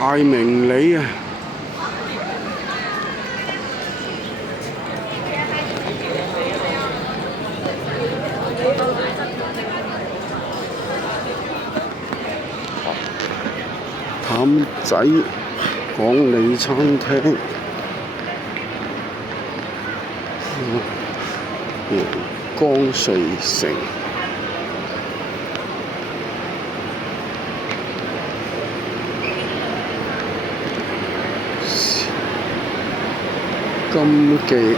大明里啊！譚仔港里餐廳，陽光瑞城。金記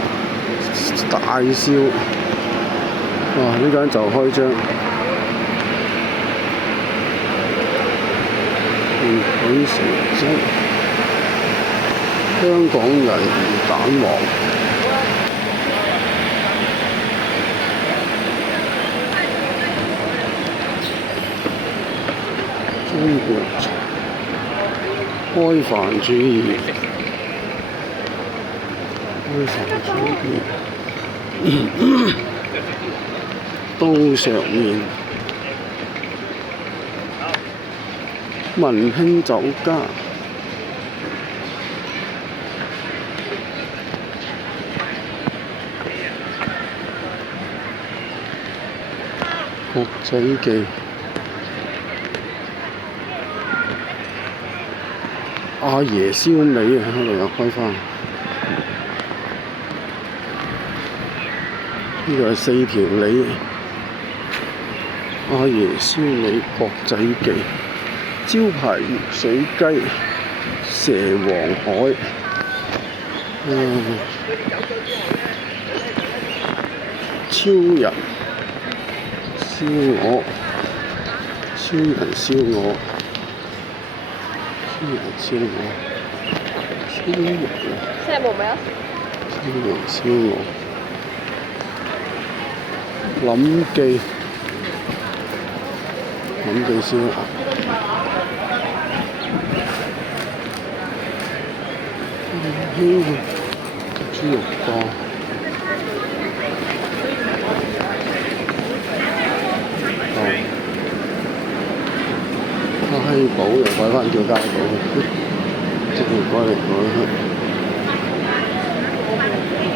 大燒，哇！呢間就開張。許成真，香港人魚蛋王，中國開飯主義，刀削麵。文興酒家，國仔記，阿爺燒味啊，喺度又開返。呢個係4條里，阿爺燒味國仔記。招牌魚水雞、蛇王海，超人燒鵝，超人燒鵝，超人燒鵝，超人燒鵝，林記燒鴨。豬肉乾，街寶又改返叫街寶，即係改嚟改去，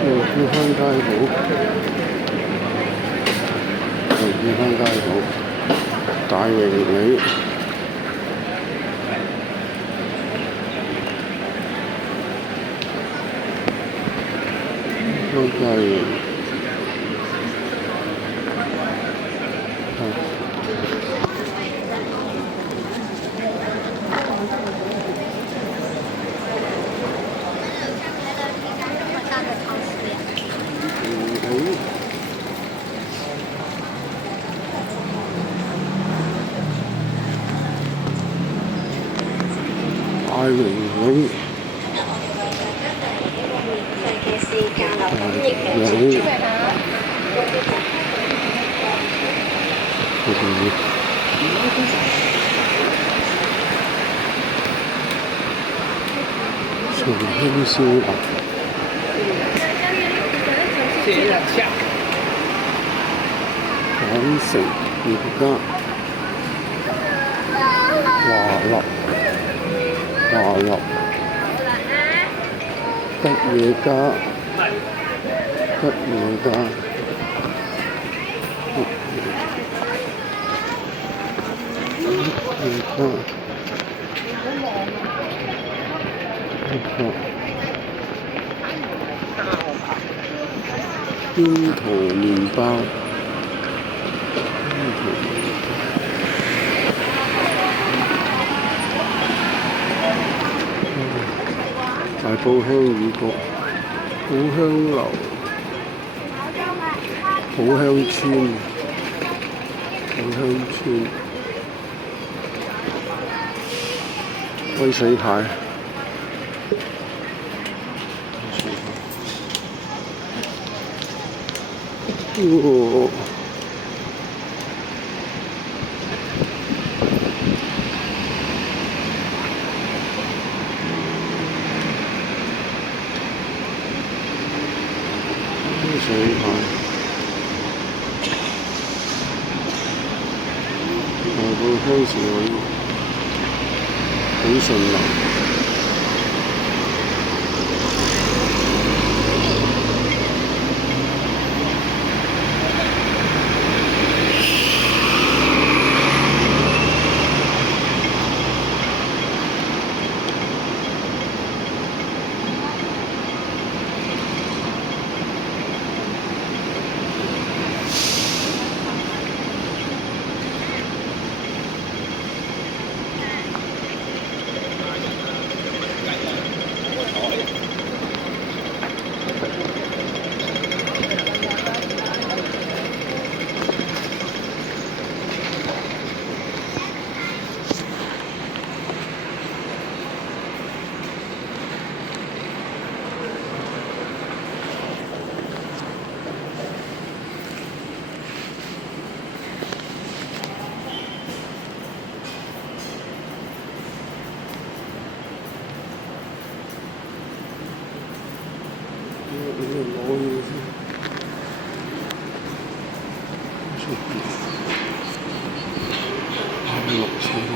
又叫返街寶，又叫返街寶，大榮里。都係大榮里。重慶燒鴨，港城業家，華立，吉野家。櫻桃麵包，大埔香魚角，寶香樓，寶香村，威水牌。水牌，大埔鄉事會，喜順樓。攞嘢先。出邊落車喎。